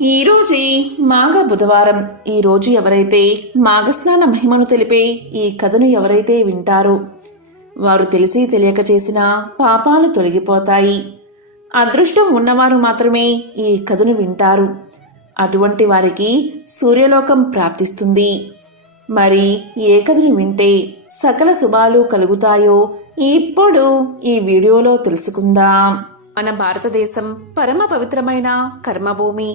ఈరోజే మాఘ బుధవారం. ఈరోజు ఎవరైతే మాఘస్నాన మహిమను తెలిపే ఈ కథను ఎవరైతే వింటారో వారు తెలిసి తెలియక చేసిన పాపాలు తొలగిపోతాయి. అదృష్టం ఉన్నవారు మాత్రమే ఈ కథను వింటారు. అటువంటి వారికి సూర్యలోకం ప్రాప్తిస్తుంది. మరి ఏ కథను వింటే సకల శుభాలు కలుగుతాయో ఇప్పుడు ఈ వీడియోలో తెలుసుకుందాం. మన భారతదేశం పరమ పవిత్రమైన కర్మభూమి.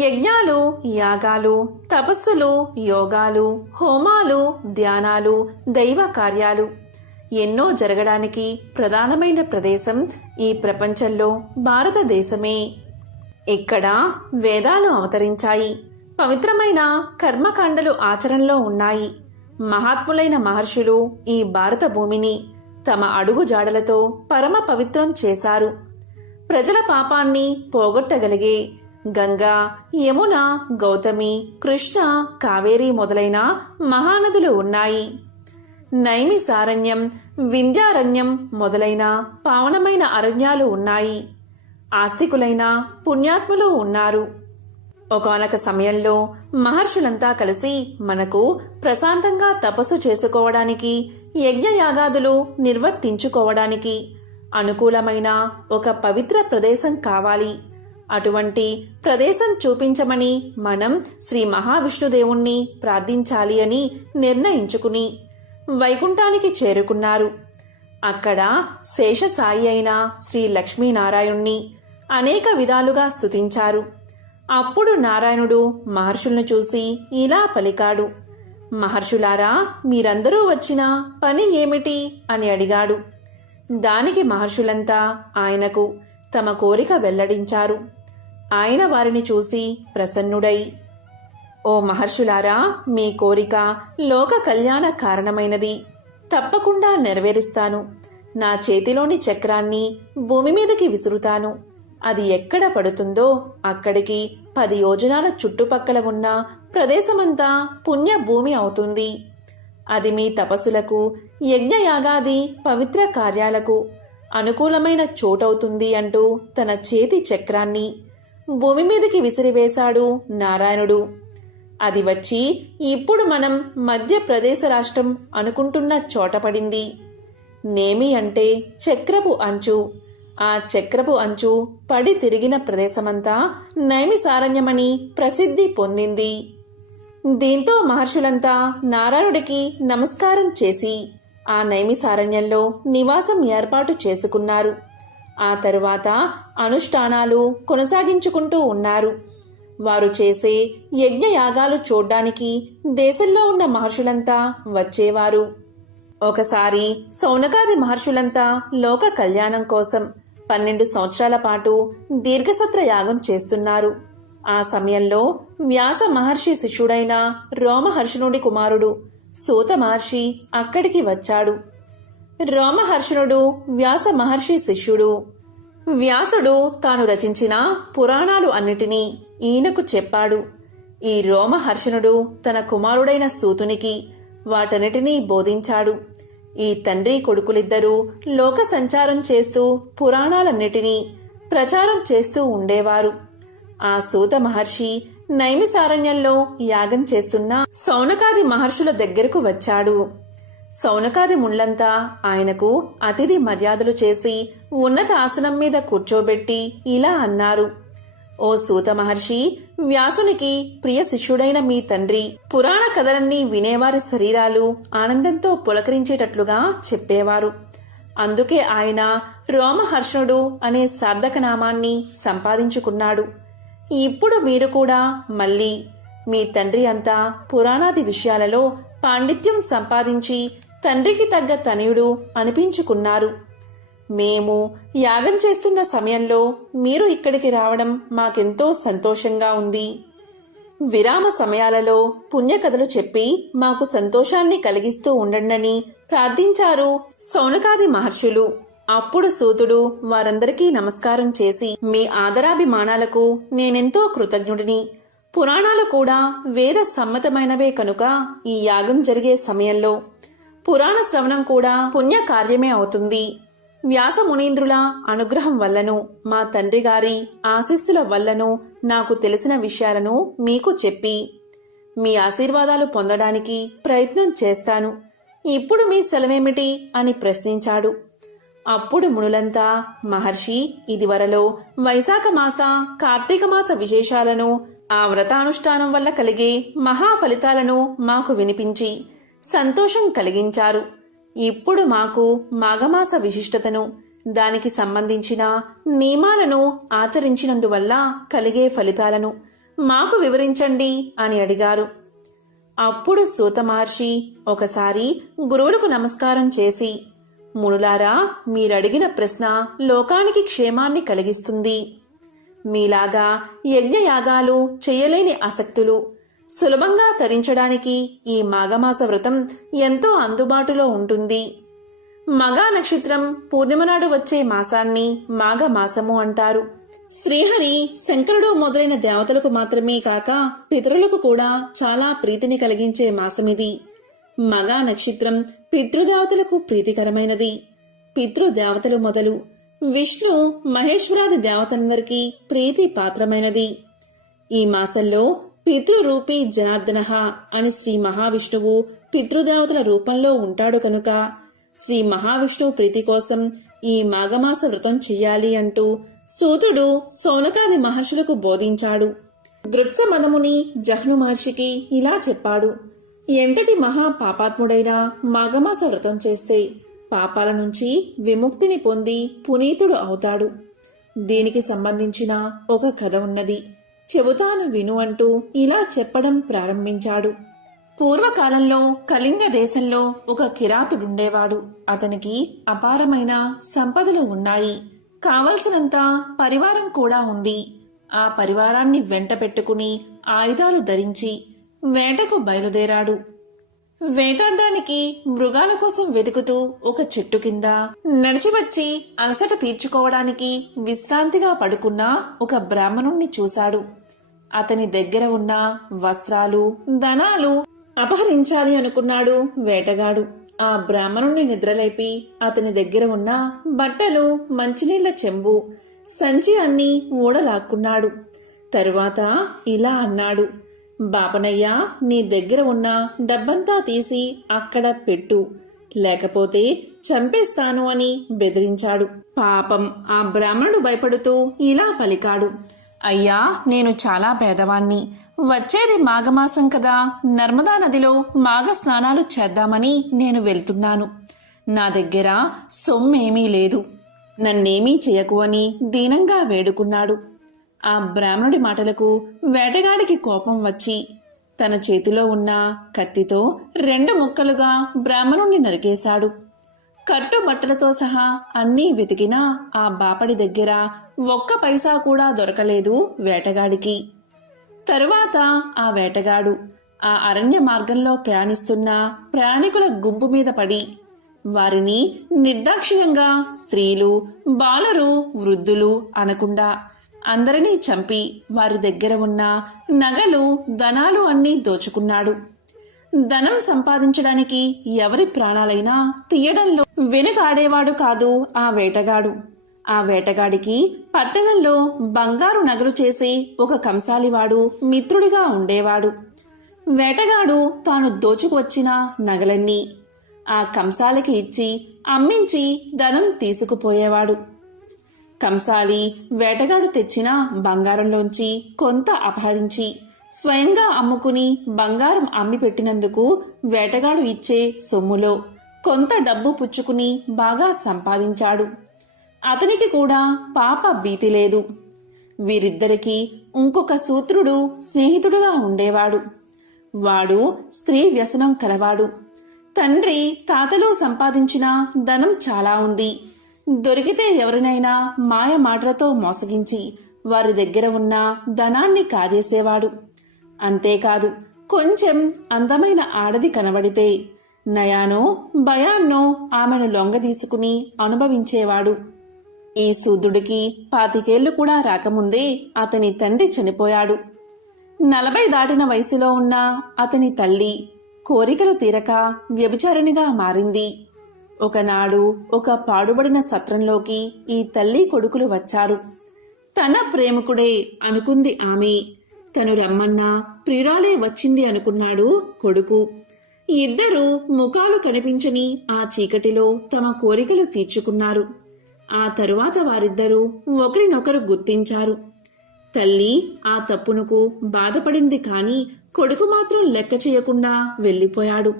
యజ్ఞాలు, యాగాలు, తపస్సులు, యోగాలు, హోమాలు, ధ్యానాలు, దైవ కార్యాలు ఎన్నో జరగడానికి ప్రధానమైన ప్రదేశం ఈ ప్రపంచంలో భారతదేశమే. ఇక్కడ వేదాలు అవతరించాయి. పవిత్రమైన కర్మకాండలు ఆచరణలో ఉన్నాయి. మహాత్ములైన మహర్షులు ఈ భారత భూమిని తమ అడుగు జాడలతో పరమ పవిత్రం చేశారు. ప్రజల పాపాన్ని పోగొట్టగలిగే గంగా, యమున, గౌతమి, కృష్ణ, కావేరి మొదలైన మహానదులు ఉన్నాయి. నైమిసారణ్యం, వింధ్యారణ్యం మొదలైన పావనమైన అరణ్యాలు ఉన్నాయి. ఆస్తికులైన పుణ్యాత్ములు ఉన్నారు. ఒకానొక సమయంలో మహర్షులంతా కలిసి మనకు ప్రశాంతంగా తపస్సు చేసుకోవడానికి, యజ్ఞయాగాదులు నిర్వర్తించుకోవడానికి అనుకూలమైన ఒక పవిత్ర ప్రదేశం కావాలి. అటువంటి ప్రదేశం చూపించమని మనం శ్రీ మహావిష్ణుదేవుణ్ణి ప్రార్థించాలి అని నిర్ణయించుకుని వైకుంఠానికి చేరుకున్నారు. అక్కడ శేషసాయి అయిన శ్రీ లక్ష్మీనారాయణ్ణి అనేక విధాలుగా స్తుతించారు. అప్పుడు నారాయణుడు మహర్షులను చూసి ఇలా పలికాడు. మహర్షులారా, మీరందరూ వచ్చిన పని ఏమిటి అని అడిగాడు. దానికి మహర్షులంతా ఆయనకు తమ కోరిక వెల్లడించారు. ఆయన వారిని చూసి ప్రసన్నుడై, ఓ మహర్షులారా, మీ కోరిక లోక కళ్యాణ కారణమైనది. తప్పకుండా నెరవేరుస్తాను. నా చేతిలోని చక్రాన్ని భూమి మీదకి విసురుతాను. అది ఎక్కడ పడుతుందో అక్కడికి 10 యోజనాల చుట్టుపక్కల ఉన్న ప్రదేశమంతా పుణ్యభూమి అవుతుంది. అది మీ తపస్సులకు, యజ్ఞయాగాది పవిత్ర కార్యాలకు అనుకూలమైన చోటవుతుంది అంటూ తన చేతి చక్రాన్ని భూమి మీదకి విసిరివేశాడు నారాయణుడు. అది వచ్చి ఇప్పుడు మనం మధ్యప్రదేశ రాష్ట్రం అనుకుంటున్న చోట పడింది. నేమి అంటే చక్రపు అంచు. ఆ చక్రపు అంచు పడి తిరిగిన ప్రదేశమంతా నైమిసారణ్యమని ప్రసిద్ధి పొందింది. దీంతో మహర్షులంతా నారాయణుడికి నమస్కారం చేసి ఆ నైమిసారణ్యంలో నివాసం ఏర్పాటు చేసుకున్నారు. ఆ తరువాత అనుష్ఠానాలు కొనసాగించుకుంటూ ఉన్నారు. వారు చేసే యజ్ఞయాగాలు చూడ్డానికి దేశంలో ఉన్న మహర్షులంతా వచ్చేవారు. ఒకసారి సౌనకాది మహర్షులంతా లోక కళ్యాణం కోసం 12 సంవత్సరాల పాటు దీర్ఘసత్ర యాగం చేస్తున్నారు. ఆ సమయంలో వ్యాస మహర్షి శిష్యుడైన రోమహర్షణుడి కుమారుడు సూత మహర్షి అక్కడికి వచ్చాడు. రోమహర్షణుడు వ్యాస మహర్షి శిష్యుడు. వ్యాసుడు తాను రచించిన పురాణాలు అన్నిటినీ ఈయనకు చెప్పాడు. ఈ రోమహర్షణుడు తన కుమారుడైన సూతునికి వాటన్నిటినీ బోధించాడు. ఈ తండ్రి కొడుకులిద్దరూ లోక సంచారం చేస్తూ పురాణాలన్నిటినీ ప్రచారం చేస్తూ ఉండేవారు. ఆ సూత మహర్షి నైమిసారణ్యంలో యాగం చేస్తున్న సౌనకాది మహర్షుల దగ్గరకు వచ్చాడు. సౌనకాది ముళ్ళంతా ఆయనకు అతిథి మర్యాదలు చేసి ఉన్నత ఆసనం మీద కూర్చోబెట్టి ఇలా అన్నారు. ఓ సూత మహర్షి, వ్యాసునికి ప్రియ శిష్యుడైన మీ తండ్రి పురాణ కథలన్నీ వినేవారి శరీరాలు ఆనందంతో పులకరించేటట్లుగా చెప్పేవారు. అందుకే ఆయన రోమహర్షణుడు అనే సార్థక నామాన్ని సంపాదించుకున్నాడు. ఇప్పుడు మీరు కూడా మళ్ళీ మీ తండ్రి అంతా పురాణాది విషయాలలో పాండిత్యం సంపాదించి తండ్రికి తగ్గ తనయుడు అనిపించుకున్నారు. మేము యాగం చేస్తున్న సమయంలో మీరు ఇక్కడికి రావడం మాకెంతో సంతోషంగా ఉంది. విరామ సమయాలలో పుణ్యకథలు చెప్పి మాకు సంతోషాన్ని కలిగిస్తూ ఉండండి ప్రార్థించారు సౌనకాది మహర్షులు. అప్పుడు సూతుడు వారందరికీ నమస్కారం చేసి, మీ ఆదరాభిమానాలకు నేనెంతో కృతజ్ఞుడిని. పురాణాలు కూడా వేద సమ్మతమైనవే కనుక ఈ యాగం జరిగే సమయంలో పురాణ శ్రవణం కూడా పుణ్యకార్యమే అవుతుంది. వ్యాసమునీంద్రుల అనుగ్రహం వల్లను మా తండ్రి గారి ఆశీస్సుల వల్లను నాకు తెలిసిన విషయాలను మీకు చెప్పి మీ ఆశీర్వాదాలు పొందడానికి ప్రయత్నం చేస్తాను. ఇప్పుడు మీ సెలవేమిటి అని ప్రశ్నించాడు. అప్పుడు మునులంతా, మహర్షి, ఇదివరలో వైశాఖ మాస కార్తీక మాస విశేషాలను, ఆ వ్రతానుష్ఠానం వల్ల కలిగే మహా ఫలితాలను మాకు వినిపించి సంతోషం కలిగించారు. ఇప్పుడు మాకు మాఘమాస విశిష్టతను, దానికి సంబంధించిన నియమాలను ఆచరించినందువల్ల కలిగే ఫలితాలను మాకు వివరించండి అని అడిగారు. అప్పుడు సూత మహర్షి ఒకసారి గురువులకు నమస్కారం చేసి, మునులారా, మీరడిగిన ప్రశ్న లోకానికి క్షేమాన్ని కలిగిస్తుంది. మీలాగా యజ్ఞయాగాలు చేయలేని ఆసక్తులు సులభంగా తరించడానికి ఈ మాఘమాస వ్రతం ఎంతో అందుబాటులో ఉంటుంది. మగా నక్షత్రం పూర్ణిమ నాడు వచ్చే మాసాన్ని మాఘమాసము అంటారు. శ్రీహరి, శంకరుడు మొదలైన దేవతలకు మాత్రమే కాక పితరులకు కూడా చాలా ప్రీతిని కలిగించే మాసమిది. మగా నక్షత్రం పితృదేవతలకు ప్రీతికరమైనది. పితృదేవతలు మొదలు విష్ణు మహేశ్వరాది దేవతలందరికీ ప్రీతి పాత్రమైనది. ఈ మాసంలో పితృరూపీ జనార్దన అని శ్రీ మహావిష్ణువు పితృదేవతల రూపంలో ఉంటాడు కనుక శ్రీ మహావిష్ణువు ప్రీతి కోసం ఈ మాఘమాస వ్రతం చెయ్యాలి అంటూ సూతుడు సౌనకాది మహర్షులకు బోధించాడు. గృత్స మదముని జహ్ను మహర్షికి ఇలా చెప్పాడు. ఎంతటి మహా పాపాత్ముడైనా మాఘమాస వ్రతం చేస్తే పాపాల నుంచి విముక్తిని పొంది పునీతుడు అవుతాడు. దీనికి సంబంధించిన ఒక కథ ఉన్నది, చెబుతాను విను అంటూ ఇలా చెప్పడం ప్రారంభించాడు. పూర్వకాలంలో కళింగ దేశంలో ఒక కిరాతుడుండేవాడు. అతనికి అపారమైన సంపదలు ఉన్నాయి. కావలసినంత పరివారం కూడా ఉంది. ఆ పరివారాన్ని వెంట పెట్టుకుని ఆయుధాలు ధరించి వేటకు బయలుదేరాడు. వేటాడడానికి మృగాల కోసం వెతుకుతూ ఒక చెట్టు కింద నడిచివచ్చి అలసట తీర్చుకోవడానికి విశ్రాంతిగా పడుకున్న ఒక బ్రాహ్మణుణ్ణి చూశాడు. అతని దగ్గర ఉన్న వస్త్రాలు, ధనాలు అపహరించాలి అనుకున్నాడు వేటగాడు. ఆ బ్రాహ్మణుణ్ణి నిద్రలేపి అతని దగ్గర ఉన్న బట్టలు, మంచినీళ్ల చెంబు, సంచి అన్నీ ఊడలాక్కున్నాడు. తరువాత ఇలా అన్నాడు, బాపనయ్యా, నీ దగ్గర ఉన్న డబ్బంతా తీసి అక్కడ పెట్టు, లేకపోతే చంపేస్తాను అని బెదిరించాడు. పాపం ఆ బ్రాహ్మణుడు భయపడుతూ ఇలా పలికాడు, అయ్యా, నేను చాలా పేదవాణ్ణి. వచ్చేది మాఘమాసం కదా, నర్మదా నదిలో మాఘ స్నానాలు చేద్దామని నేను వెళ్తున్నాను. నా దగ్గర సొమ్మేమీ లేదు. నన్నేమీ చేయకు అని దీనంగా వేడుకున్నాడు. ఆ బ్రాహ్మణుడి మాటలకు వేటగాడికి కోపం వచ్చి తన చేతిలో ఉన్న కత్తితో 2 ముక్కలుగా బ్రాహ్మణుణ్ణి నరికేశాడు. కట్టుబట్టలతో సహా అన్నీ వెతికినా ఆ బాపడి దగ్గర ఒక్క పైసా కూడా దొరకలేదు వేటగాడికి. తరువాత ఆ వేటగాడు ఆ అరణ్య మార్గంలో ప్రయాణిస్తున్న ప్రయాణికుల గుంపు మీద పడి వారిని నిర్దాక్షిణ్యంగా స్త్రీలు, బాలరు, వృద్ధులు అనకుండా అందరినీ చంపి వారి దగ్గర ఉన్న నగలు, ధనాలు అన్నీ దోచుకున్నాడు. ధనం సంపాదించడానికి ఎవరి ప్రాణాలైనా తీయడంలో వెనుకాడేవాడు కాదు ఆ వేటగాడు. ఆ వేటగాడికి పట్టణంలో బంగారు నగలు చేసే ఒక కంసాలివాడు మిత్రుడిగా ఉండేవాడు. వేటగాడు తాను దోచుకువచ్చిన నగలన్నీ ఆ కంసాలికి ఇచ్చి అమ్మించి ధనం తీసుకుపోయేవాడు. కంసాలి వేటగాడు తెచ్చిన బంగారంలోంచి కొంత అపహరించి స్వయంగా అమ్ముకుని బంగారం అమ్మి పెట్టినందుకు వేటగాడు ఇచ్చే సొమ్ములో కొంత డబ్బు పుచ్చుకుని బాగా సంపాదించాడు. అతనికి కూడా పాప భీతి లేదు. వీరిద్దరికీ ఇంకొక సూత్రుడు స్నేహితుడుగా ఉండేవాడు. వాడు స్త్రీ వ్యసనం కలవాడు. తండ్రి, తాతలు సంపాదించిన ధనం చాలా ఉంది. దొరికితే ఎవరినైనా మాయ మాటలతో మోసగించి వారి దగ్గర ఉన్న ధనాన్ని కాజేసేవాడు. అంతేకాదు, కొంచెం అందమైన ఆడది కనబడితే నయానో భయాన్నో ఆమెను లొంగదీసుకుని అనుభవించేవాడు. ఈ శూద్రుడికి 25 ఏళ్లు కూడా రాకముందే అతని తండ్రి చనిపోయాడు. 40 దాటిన వయసులో ఉన్న అతని తల్లి కోరికలు తీరక వ్యభిచారిణిగా మారింది. ఒకనాడు ఒక పాడుబడిన సత్రంలోకి ఈ తల్లి కొడుకులు వచ్చారు. తన ప్రేమికుడే అనుకుంది ఆమె. తను రమ్మన్నా ప్రియురాలే వచ్చింది అనుకున్నాడు కొడుకు. ఇద్దరూ ముఖాలు కనిపించని ఆ చీకటిలో తమ కోరికలు తీర్చుకున్నారు. ఆ తరువాత వారిద్దరూ ఒకరినొకరు గుర్తించారు. తల్లి ఆ తప్పునకు బాధపడింది కాని కొడుకు మాత్రం లెక్క చేయకుండా వెళ్ళిపోయాడు.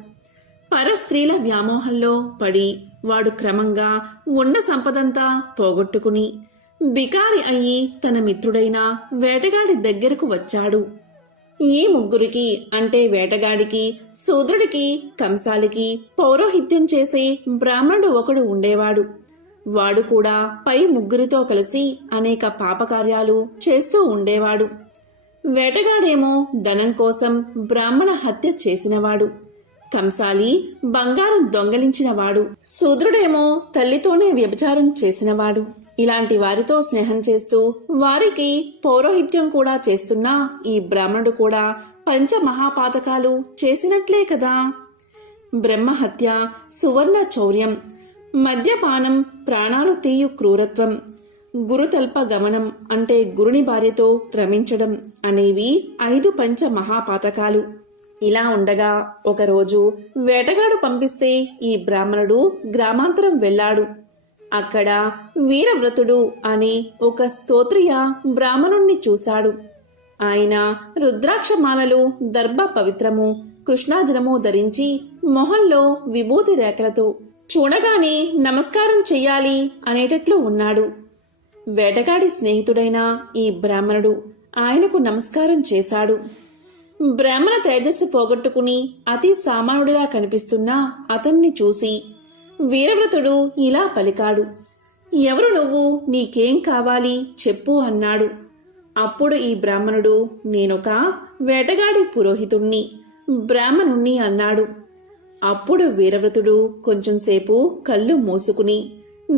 పరస్త్రీల వ్యామోహంలో పడి వాడు క్రమంగా ఉన్న సంపదంతా పోగొట్టుకుని బికారి అయ్యి తన మిత్రుడైన వేటగాడి దగ్గరకు వచ్చాడు. ఈ ముగ్గురికి అంటే వేటగాడికి, శూద్రుడికి, కంసాలికి పౌరోహిత్యం చేసే బ్రాహ్మణుడు ఒకడు ఉండేవాడు. వాడు కూడా పై ముగ్గురితో కలిసి అనేక పాపకార్యాలు చేస్తూ ఉండేవాడు. వేటగాడేమో ధనం కోసం బ్రాహ్మణ హత్య చేసినవాడు. కంసాలి బంగారం దొంగలించినవాడు. శూద్రుడేమో తల్లితోనే వ్యభిచారం చేసినవాడు. ఇలాంటి వారితో స్నేహం చేస్తూ వారికి పౌరోహిత్యం కూడా చేస్తున్నా ఈ బ్రాహ్మణుడు కూడా పంచమహాపాతకాలు చేసినట్లే కదా. బ్రహ్మహత్య, సువర్ణ చౌర్యం, మద్యపానం, ప్రాణాలు తీయు క్రూరత్వం, గురుతల్ప గమనం అంటే గురుని భార్యతో రమించడం అనేవి 5 పంచమహాపాతకాలు. ఇలా ఉండగా ఒకరోజు వేటగాడు పంపిస్తే ఈ బ్రాహ్మణుడు గ్రామాంతరం వెళ్ళాడు. అక్కడ వీరవ్రతుడు అని ఒక స్తోత్రియ బ్రాహ్మణుణ్ణి చూశాడు. ఆయన రుద్రాక్షమాలలు, దర్భ పవిత్రము, కృష్ణాజలము ధరించి మొహంలో విభూతి రేఖలతో చూడగానే నమస్కారం చెయ్యాలి అనేటట్లు ఉన్నాడు. వేటగాడి స్నేహితుడైన ఈ బ్రాహ్మణుడు ఆయనకు నమస్కారం చేశాడు. బ్రాహ్మణ తేజస్సు పోగొట్టుకుని అతి సామాన్యుడిలా కనిపిస్తున్న అతన్ని చూసి వీరవ్రతుడు ఇలా పలికాడు. ఎవరు నువ్వు? నీకేం కావాలి చెప్పు అన్నాడు. అప్పుడు ఈ బ్రాహ్మణుడు నేనొక వేటగాడి పురోహితుణ్ణి, బ్రాహ్మణుణ్ణి అన్నాడు. అప్పుడు వీరవ్రతుడు కొంచెంసేపు కళ్ళు మూసుకుని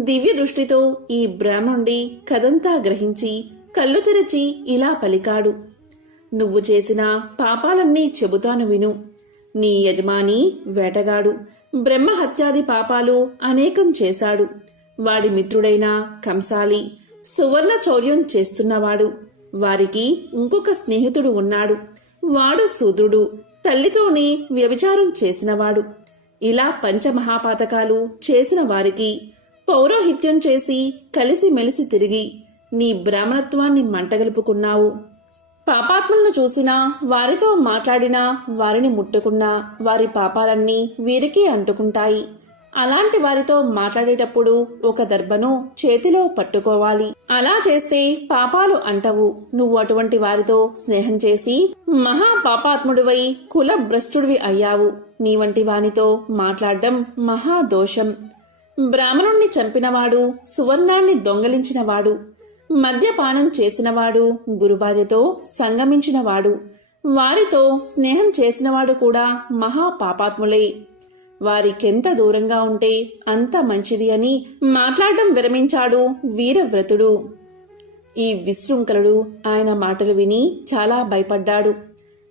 దివ్య దృష్టితో ఈ బ్రాహ్మణుడి కథంతా గ్రహించి కళ్ళు తెరచి ఇలా పలికాడు. నువ్వు చేసిన పాపాలన్నీ చెబుతాను విను. నీ యజమాని వేటగాడు బ్రహ్మహత్యాది పాపాలు అనేకం చేశాడు. వాడి మిత్రుడైన కంసాలి సువర్ణ చౌర్యం చేస్తున్నవాడు. వారికి ఇంకొక స్నేహితుడు ఉన్నాడు. వాడు శూద్రుడు, తల్లితోనే వ్యభిచారం చేసినవాడు. ఇలా పంచమహాపాతకాలు చేసిన వారికి పౌరోహిత్యం చేసి కలిసిమెలిసి తిరిగి నీ బ్రాహ్మణత్వాన్ని మంటగలుపుకున్నావు. పాపాత్ములను చూసినా, వారితో మాట్లాడినా, వారిని ముట్టుకున్నా వారి పాపాలన్నీ వీరికి అంటుకుంటాయి. అలాంటి వారితో మాట్లాడేటప్పుడు ఒక దర్భను చేతిలో పట్టుకోవాలి. అలా చేస్తే పాపాలు అంటవు. నువ్వు అటువంటి వారితో స్నేహం చేసి మహా పాపాత్ముడివై కుల భ్రష్టుడివి అయ్యావు. నీ వంటి వానితో మాట్లాడడం మహాదోషం. బ్రాహ్మణుణ్ణి చంపినవాడు, సువర్ణాన్ని దొంగలించినవాడు, మద్యపానం చేసినవాడు, గురుభార్యతో సంగమించినవాడు, వారితో స్నేహం చేసినవాడు కూడా మహాపాపాత్ములే. వారికెంత దూరంగా ఉంటే అంత మంచిది అని మాట్లాడడం విరమించాడు వీరవ్రతుడు. ఈ విశృంఖలుడు ఆయన మాటలు విని చాలా భయపడ్డాడు.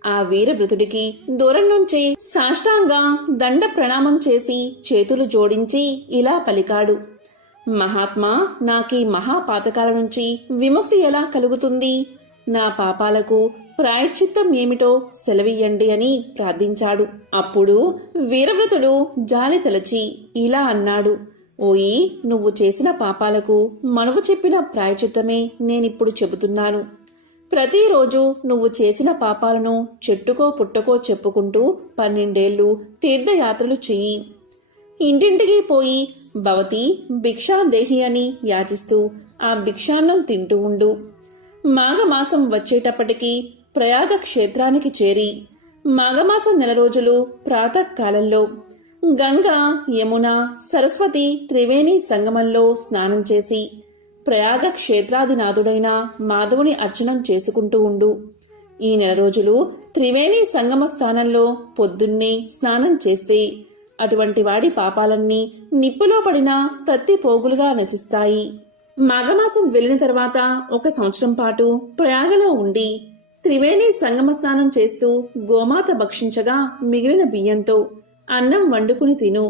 ఆ వీరవ్రతుడికి దూరం నుంచే సాష్టాంగా దండ ప్రణామం చేసి చేతులు జోడించి ఇలా పలికాడు. మహాత్మా, నాకీ మహాపాతకాల నుంచి విముక్తి ఎలా కలుగుతుంది? నా పాపాలకు ప్రాయశ్చిత్తం ఏమిటో సెలవియ్యండి అని ప్రార్థించాడు. అప్పుడు వీరవ్రతుడు జాలి తలచి ఇలా అన్నాడు. ఓయి, నువ్వు చేసిన పాపాలకు మనువు చెప్పిన ప్రాయశ్చిత్తమే నేనిప్పుడు చెబుతున్నాను. ప్రతిరోజు నువ్వు చేసిన పాపాలను చెట్టుకో పుట్టకో చెప్పుకుంటూ 12 ఏళ్లు తీర్థయాత్రలు చెయ్యి. ఇంటింటికి పోయి భవతి భిక్షాదేహి అని యాచిస్తూ ఆ భిక్షాన్నం తింటూ ఉండు. మాఘమాసం వచ్చేటప్పటికి ప్రయాగ క్షేత్రానికి చేరి మాఘమాసం 4 రోజులు ప్రాతకాలంలో గంగా, యమున, సరస్వతి త్రివేణి సంగమంలో స్నానం చేసి ప్రయాగ క్షేత్రాధినాథుడైన మాధవుని అర్చనం చేసుకుంటూ ఉండు. ఈ 4 రోజులు త్రివేణి సంగమ స్థానంలో పొద్దున్నే స్నానం చేస్తే అటువంటి వాడి పాపాలన్నీ నిప్పులో పడిన తత్తి పోగులుగా నశిస్తాయి. మాఘమాసం వెళ్లిన తర్వాత 1 సంవత్సరం పాటు ప్రయాగలో ఉండి త్రివేణి సంగమ స్నానం చేస్తూ గోమాత భక్షించగా మిగిలిన బియ్యంతో అన్నం వండుకుని తిను.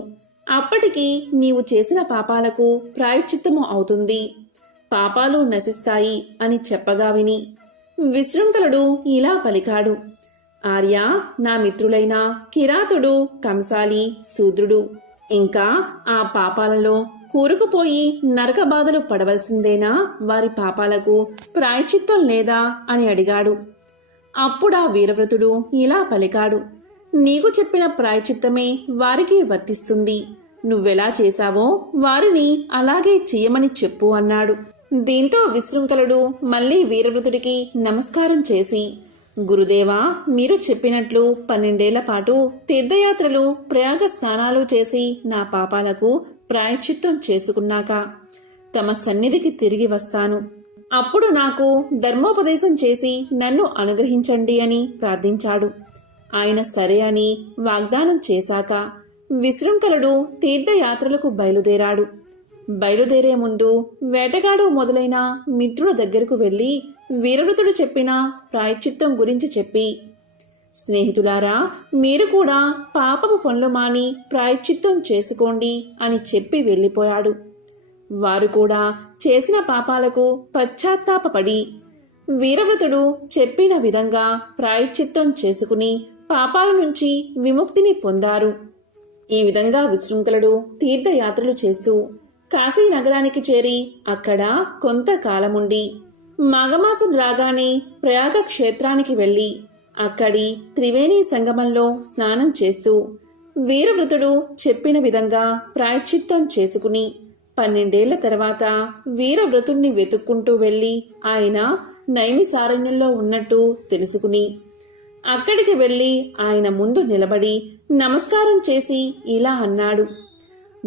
అప్పటికి నీవు చేసిన పాపాలకు ప్రాయశ్చిత్తము అవుతుంది, పాపాలు నశిస్తాయి అని చెప్పగా విని విశృంఖలుడు ఇలా పలికాడు. ఆర్య, నా మిత్రులైన కిరాతుడు, కంసాలి, శూద్రుడు ఇంకా ఆ పాపాలలో కూరుకుపోయి నరక బాధలు పడవలసిందేనా? వారి పాపాలకు ప్రాయశ్చిత్తం లేదా అని అడిగాడు. అప్పుడా వీరవ్రతుడు ఇలా పలికాడు. నీకు చెప్పిన ప్రాయశ్చిత్తమే వారికి వర్తిస్తుంది. నువ్వెలా చేశావో వారిని అలాగే చెయ్యమని చెప్పు అన్నాడు. దీంతో విశృంఖలుడు మళ్లీ వీరవ్రతుడికి నమస్కారం చేసి, గురుదేవా, మీరు చెప్పినట్లు 12 ఏళ్ల పాటు తీర్థయాత్రలు, ప్రయాగ స్నానాలు చేసి నా పాపాలకు ప్రాయశ్చిత్తం చేసుకున్నాక తమ సన్నిధికి తిరిగి వస్తాను. అప్పుడు నాకు ధర్మోపదేశం చేసి నన్ను అనుగ్రహించండి అని ప్రార్థించాడు. ఆయన సరే అని వాగ్దానం చేశాక విశృంఖలుడు తీర్థయాత్రలకు బయలుదేరాడు. బయలుదేరే ముందు వేటగాడు మొదలైన మిత్రుల దగ్గరకు వెళ్లి వీరవ్రతుడు చెప్పిన ప్రాయశ్చిత్తం గురించి చెప్పి, స్నేహితులారా, మీరు కూడా పాపపు పనులు మాని ప్రాయశ్చిత్తం చేసుకోండి అని చెప్పి వెళ్ళిపోయాడు. వారు కూడా చేసిన పాపాలకు పశ్చాత్తాపపడి వీరవ్రతుడు చెప్పిన విధంగా ప్రాయశ్చిత్తం చేసుకుని పాపాల నుంచి విముక్తిని పొందారు. ఈ విధంగా విశృంఖలుడు తీర్థయాత్రలు చేస్తూ కాశీ నగరానికి చేరి అక్కడ కొంతకాలముండి మాఘమాసం రాగానే ప్రయాగ క్షేత్రానికి వెళ్లి అక్కడి త్రివేణి సంగమంలో స్నానం చేస్తూ వీరవ్రతుడు చెప్పిన విధంగా ప్రాయశ్చిత్తం చేసుకుని 12 ఏళ్ల తర్వాత వీరవ్రతుణ్ణి వెతుక్కుంటూ వెళ్లి ఆయన నైమిసారణ్యంలో ఉన్నట్టు తెలుసుకుని అక్కడికి వెళ్లి ఆయన ముందు నిలబడి నమస్కారం చేసి ఇలా అన్నాడు.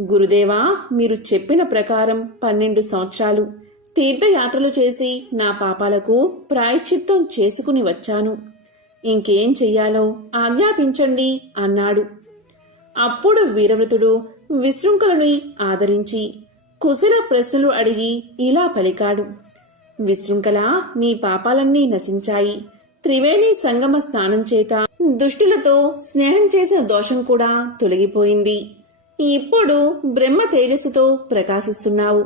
గురుదేవా, మీరు చెప్పిన ప్రకారం 12 సంవత్సరాలు తీర్థయాత్రలు చేసి నా పాపాలకు ప్రాయశ్చిత్తం చేసుకుని వచ్చాను. ఇంకేం చెయ్యాలో ఆజ్ఞాపించండి అన్నాడు. అప్పుడు వీరవ్రతుడు విశృంఖలుని ఆదరించి కుశల ప్రశ్నలు అడిగి ఇలా పలికాడు. విశృంఖల, నీ పాపాలన్నీ నశించాయి. త్రివేణి సంగమ స్నానం చేత దుష్టులతో స్నేహం చేసిన దోషం కూడా తొలగిపోయింది. ఇప్పుడు బ్రహ్మ తేజస్సుతో ప్రకాశిస్తున్నావు.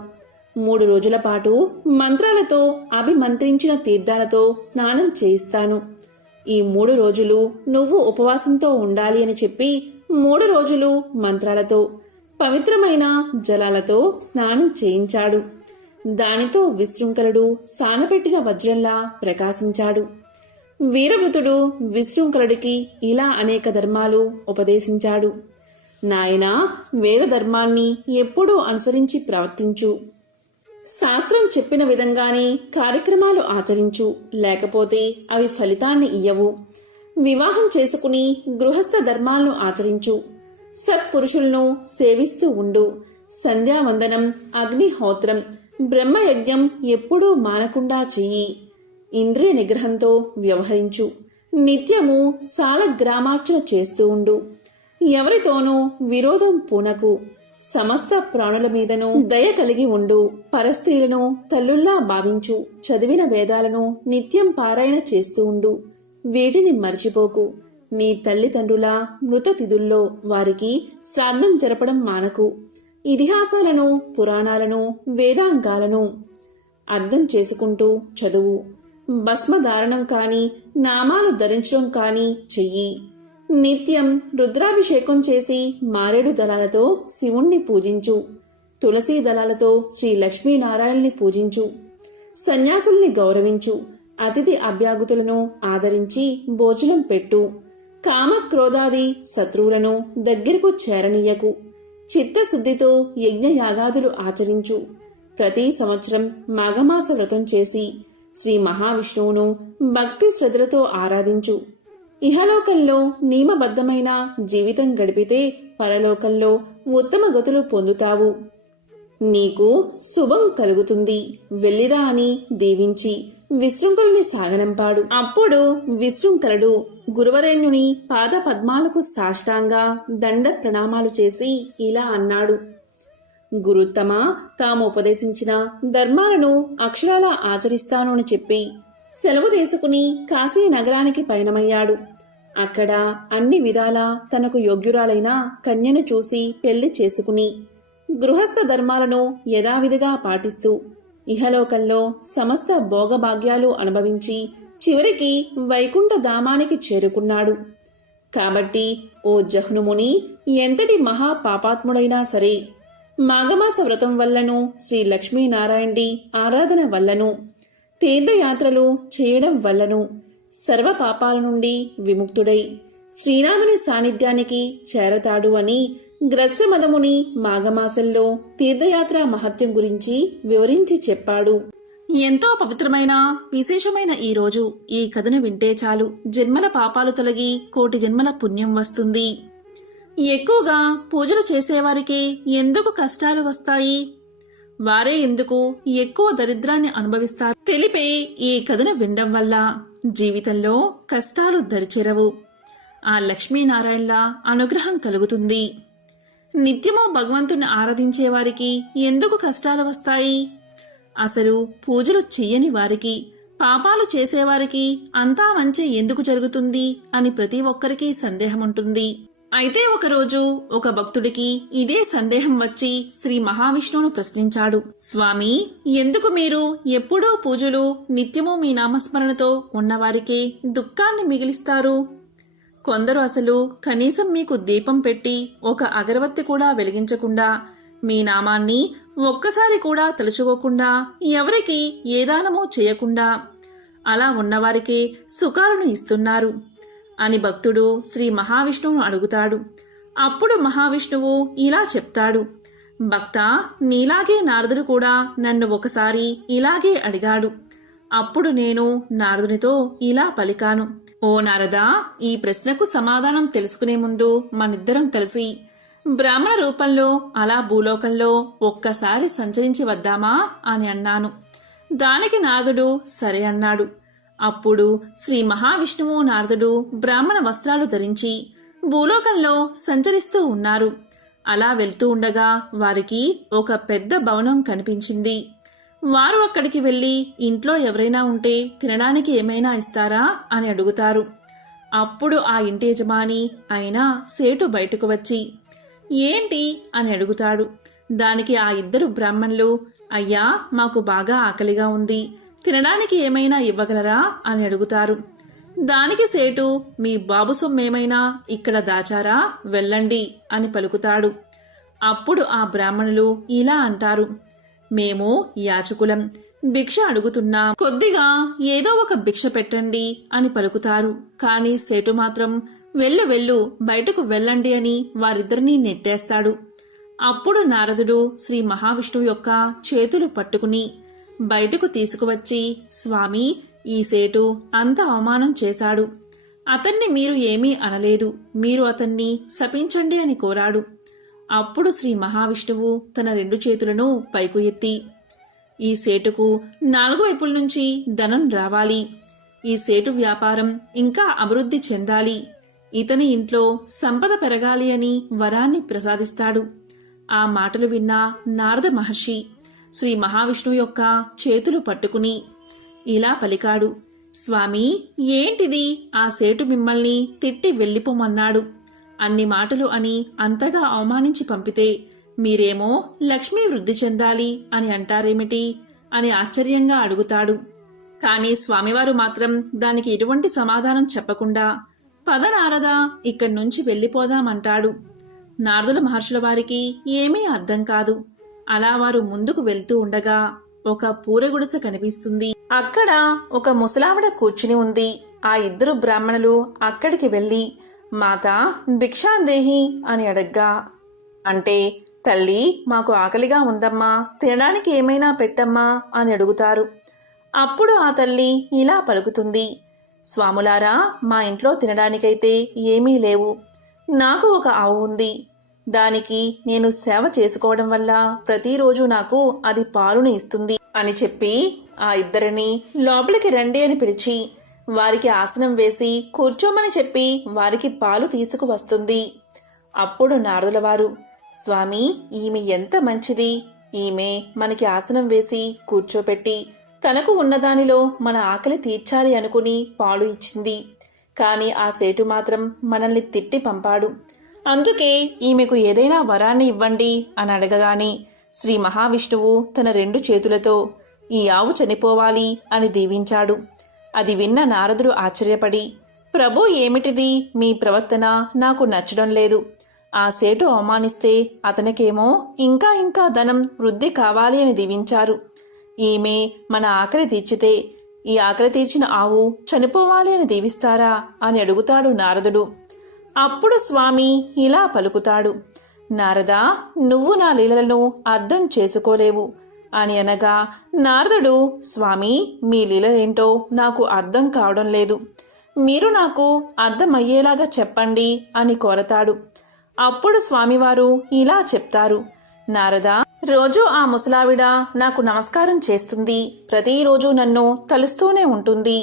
3 రోజుల పాటు మంత్రాలతో అభిమంత్రించిన తీర్థాలతో స్నానం చేయిస్తాను. ఈ 3 రోజులు నువ్వు ఉపవాసంతో ఉండాలి అని చెప్పి 3 రోజులు మంత్రాలతో పవిత్రమైన జలాలతో స్నానం చేయించాడు. దానితో విశృంఖలుడు సానపెట్టిన వజ్రంలా ప్రకాశించాడు. వీరవ్రతుడు విశృంఖలుడికి ఇలా అనేక ధర్మాలు ఉపదేశించాడు. నాయనా, వేద ధర్మాన్ని ఎప్పుడూ అనుసరించి ప్రవర్తించు. శాస్త్రం చెప్పిన విధంగానే కార్యక్రమాలు ఆచరించు, లేకపోతే అవి ఫలితాన్ని ఇయ్యవు. వివాహం చేసుకుని గృహస్థ ధర్మాలను ఆచరించు. సత్పురుషులను సేవిస్తూ ఉండు. సంధ్యావందనం, అగ్నిహోత్రం, బ్రహ్మయజ్ఞం ఎప్పుడూ మానకుండా చెయ్యి. ఇంద్రియ నిగ్రహంతో వ్యవహరించు. నిత్యము సాలగ్రామార్చన చేస్తూ ఉండు. ఎవరితోనూ విరోధం పూనకు. సమస్త ప్రాణుల మీదను దయ కలిగి ఉండు. పరస్త్రీలను తల్లుల్లా భావించు. చదివిన వేదాలను నిత్యం పారాయణ చేస్తూ ఉండు. వీటిని మర్చిపోకు. నీ తల్లిదండ్రుల మృత తిథుల్లో వారికి శ్రాద్ధం జరపడం మానకు. ఇతిహాసాలను, పురాణాలను, వేదాంగాలను అర్థం చేసుకుంటూ చదువు. భస్మధారణం కాని, నామాలు ధరించడం కాని చెయ్యి. నిత్యం రుద్రాభిషేకం చేసి మారేడు దళాలతో శివుణ్ణి పూజించు. తులసీ దళాలతో శ్రీ లక్ష్మీనారాయణని పూజించు. సన్యాసుల్ని గౌరవించు. అతిథి అభ్యాగతులను ఆదరించి భోజనం పెట్టు. కామక్రోధాది శత్రువులను దగ్గరకు చేరనీయకు. చిత్తశుద్ధితో యజ్ఞయాగాదులు ఆచరించు. ప్రతి సంవత్సరం మాఘమాస వ్రతం చేసి శ్రీ మహావిష్ణువును భక్తి శ్రద్ధలతో ఆరాధించు. ఇహలోకంలో నియమబద్ధమైన జీవితం గడిపితే పరలోకంలో ఉత్తమ గతులు పొందుతావు. నీకు శుభం కలుగుతుంది. వెళ్ళిరా అని దీవించి విశృంఖలుని సాగనంపాడు. అప్పుడు విశృంఖలుడు గురువరేణ్యుని పాద పద్మాలకు సాష్టాంగ దండ ప్రణామాలు చేసి ఇలా అన్నాడు. గురుత్తమ, తాము ఉపదేశించిన ధర్మాలను అక్షరాలా ఆచరిస్తాను అని చెప్పి సెలవు తీసుకుని కాశీ నగరానికి పయనమయ్యాడు. అక్కడ అన్ని విధాలా తనకు యోగ్యురాలైన కన్యను చూసి పెళ్లి చేసుకుని గృహస్థ ధర్మాలను యథావిధిగా పాటిస్తూ ఇహలోకంలో సమస్త భోగభాగ్యాలు అనుభవించి చివరికి వైకుంఠ ధామానికి చేరుకున్నాడు. కాబట్టి ఓ జహ్నుముని ఎంతటి మహాపాపాత్ముడైనా సరే మాఘమాస వ్రతం వల్లను శ్రీ లక్ష్మీనారాయణుడి ఆరాధన వల్లను తీర్థయాత్రలు చేయడం వల్లను సర్వ పాపాల నుండి విముక్తుడై శ్రీనాథుని సాన్నిధ్యానికి చేరతాడు అని గ్రత్సమదముని మాఘమాసంలో తీర్థయాత్ర మహత్యం గురించి వివరించి చెప్పాడు. ఎంతో పవిత్రమైన విశేషమైన ఈ రోజు ఈ కథను వింటే చాలు జన్మల పాపాలు తొలగి కోటి జన్మల పుణ్యం వస్తుంది. ఎక్కువగా పూజలు చేసేవారికి ఎందుకు కష్టాలు వస్తాయి, వారే ఎందుకు ఎక్కువ దరిద్రాన్ని అనుభవిస్తారు తెలిపే ఈ కథను వినడం వల్ల జీవితంలో కష్టాలు దరిచేరవు. ఆ లక్ష్మీనారాయణల అనుగ్రహం కలుగుతుంది. నిత్యము భగవంతుని ఆరాధించే వారికి ఎందుకు కష్టాలు వస్తాయి, అసలు పూజలు చెయ్యని వారికి పాపాలు చేసేవారికి అంతా మంచి ఎందుకు జరుగుతుంది అని ప్రతి ఒక్కరికి సందేహం ఉంటుంది. అయితే ఒకరోజు ఒక భక్తుడికి ఇదే సందేహం వచ్చి శ్రీ మహావిష్ణువును ప్రశ్నించాడు. స్వామి, ఎందుకు మీరు ఎప్పుడూ పూజలు నిత్యము మీ నామస్మరణతో ఉన్నవారికే దుఃఖాన్ని మిగిలిస్తారు? కొందరు అసలు కనీసం మీకు దీపం పెట్టి ఒక అగరవత్తి కూడా వెలిగించకుండా మీ నామాన్ని ఒక్కసారి కూడా తలుచుకోకుండా ఎవరికి ఏ దానమూ చేయకుండా అలా ఉన్నవారికే సుఖాలను ఇస్తున్నారు అని భక్తుడు శ్రీ మహావిష్ణువును అడుగుతాడు. అప్పుడు మహావిష్ణువు ఇలా చెప్తాడు. భక్త, నీలాగే నారదుడు కూడా నన్ను ఒకసారి ఇలాగే అడిగాడు. అప్పుడు నేను నారదునితో ఇలా పలికాను. ఓ నారదా, ఈ ప్రశ్నకు సమాధానం తెలుసుకునే ముందు మనిద్దరం కలిసి బ్రాహ్మణ రూపంలో అలా భూలోకంలో ఒక్కసారి సంచరించి వద్దామా అని అన్నాను. దానికి నారదుడు సరే అన్నాడు. అప్పుడు శ్రీ మహావిష్ణువు నారదుడు బ్రాహ్మణ వస్త్రాలు ధరించి భూలోకంలో సంచరిస్తూ ఉన్నారు. అలా వెళ్తూ ఉండగా వారికి ఒక పెద్ద భవనం కనిపించింది. వారు అక్కడికి వెళ్లి ఇంట్లో ఎవరైనా ఉంటే తినడానికి ఏమైనా ఇస్తారా అని అడుగుతారు. అప్పుడు ఆ ఇంటి యజమాని అయినా సేటు బయటకు వచ్చి ఏంటి అని అడుగుతాడు. దానికి ఆ ఇద్దరు బ్రాహ్మణులు, అయ్యా, మాకు బాగా ఆకలిగా ఉంది, తినడానికి ఏమైనా ఇవ్వగలరా అని అడుగుతారు. దానికి సేటు, మీ బాబు సొమ్మేమైనా ఇక్కడ దాచారా, వెళ్ళండి అని పలుకుతాడు. అప్పుడు ఆ బ్రాహ్మణులు ఇలా అంటారు. మేము యాచకులం, భిక్ష అడుగుతున్నాం, కొద్దిగా ఏదో ఒక భిక్ష పెట్టండి అని పలుకుతారు. కాని సేటు మాత్రం వెళ్ళు వెళ్ళు, బయటకు వెళ్ళండి అని వారిద్దరినీ నెట్టేస్తాడు. అప్పుడు నారదుడు శ్రీ మహావిష్ణువు యొక్క చేతులు పట్టుకుని బయటకు తీసుకువచ్చి, స్వామి, ఈ సేటు అంత అవమానం చేశాడు. అతన్ని మీరు ఏమీ అనలేదు, మీరు అతన్ని శపించండి అని కోరాడు. అప్పుడు శ్రీ మహావిష్ణువు తన 2 చేతులను పైకు ఎత్తి, ఈ సేటుకు 4 వైపుల నుంచి ధనం రావాలి, ఈ సేటు వ్యాపారం ఇంకా అభివృద్ధి చెందాలి, ఇతని ఇంట్లో సంపద పెరగాలి అని వరాన్ని ప్రసాదిస్తాడు. ఆ మాటలు విన్న నారద మహర్షి శ్రీ మహావిష్ణువు యొక్క చేతులు పట్టుకుని ఇలా పలికాడు. స్వామి, ఏంటిది, ఆ సేటు మిమ్మల్ని తిట్టి వెళ్ళిపోమన్నాడు. అన్ని మాటలు అని అంతగా అవమానించి పంపితే మీరేమో లక్ష్మీ వృద్ధి చెందాలి అని అంటారేమిటి అని ఆశ్చర్యంగా అడుగుతాడు. కాని స్వామివారు మాత్రం దానికి ఎటువంటి సమాధానం చెప్పకుండా, పద నారదా, ఇక్కడి నుంచి వెళ్ళిపోదామంటాడు. నారదుల మహర్షుల వారికి ఏమీ అర్థం కాదు. అలా వారు ముందుకు వెళ్తూ ఉండగా ఒక పూరగుడిసె కనిపిస్తుంది. అక్కడ ఒక ముసలావిడ కూర్చుని ఉంది. ఆ ఇద్దరు బ్రాహ్మణులు అక్కడికి వెళ్లి, మాతా, భిక్షాందేహి అని అడగ్గా, అంటే తల్లి, మాకు ఆకలిగా ఉందమ్మా, తినడానికి ఏమైనా పెట్టమ్మా అని అడుగుతారు. అప్పుడు ఆ తల్లి ఇలా పలుకుతుంది. స్వాములారా, మా ఇంట్లో తినడానికైతే ఏమీ లేవు. నాకు ఒక ఆవు ఉంది. దానికి నేను సేవ చేసుకోవడం వల్ల ప్రతిరోజు నాకు అది పాలుని ఇస్తుంది అని చెప్పి ఆ ఇద్దరిని లోపలికి రండి అని పిలిచి వారికి ఆసనం వేసి కూర్చోమని చెప్పి వారికి పాలు తీసుకువస్తుంది. అప్పుడు నారదుల వారు, స్వామి, ఈమె ఎంత మంచిది, ఈమె మనకి ఆసనం వేసి కూర్చోపెట్టి తనకు ఉన్నదానిలో మన ఆకలి తీర్చాలి అనుకుని పాలు ఇచ్చింది. కానీ ఆ సేటు మాత్రం మనల్ని తిట్టి పంపాడు. అందుకే ఈమెకు ఏదైనా వరాన్ని ఇవ్వండి అని అడగగానే శ్రీ మహావిష్ణువు తన 2 చేతులతో ఈ ఆవు చనిపోవాలి అని దీవించాడు. అది విన్న నారదుడు ఆశ్చర్యపడి, ప్రభు, ఏమిటిది? మీ ప్రవర్తన నాకు నచ్చడం లేదు. ఆ సేటు అవమానిస్తే అతనికేమో ఇంకా ఇంకా ధనం వృద్ధి కావాలి అని దీవించారు. ఈమె మన ఆకలి తీర్చితే ఈ ఆకలి తీర్చిన ఆవు చనిపోవాలి అని దీవిస్తారా అని అడుగుతాడు నారదుడు. అప్పుడు స్వామి ఇలా పలుకుతాడు, నారదా, నువ్వు నా లీలలను అర్థం చేసుకోలేవు అని అనగా నారదుడు, స్వామి, మీ లీలలేంటో నాకు అర్థం కావడం లేదు. మీరు నాకు అర్థమయ్యేలాగా చెప్పండి అని కోరతాడు. అప్పుడు స్వామివారు ఇలా చెప్తారు, నారదా, రోజూ ఆ ముసలావిడ నాకు నమస్కారం చేస్తుంది. ప్రతిరోజు నన్ను తలుస్తూనే ఉంటుంది.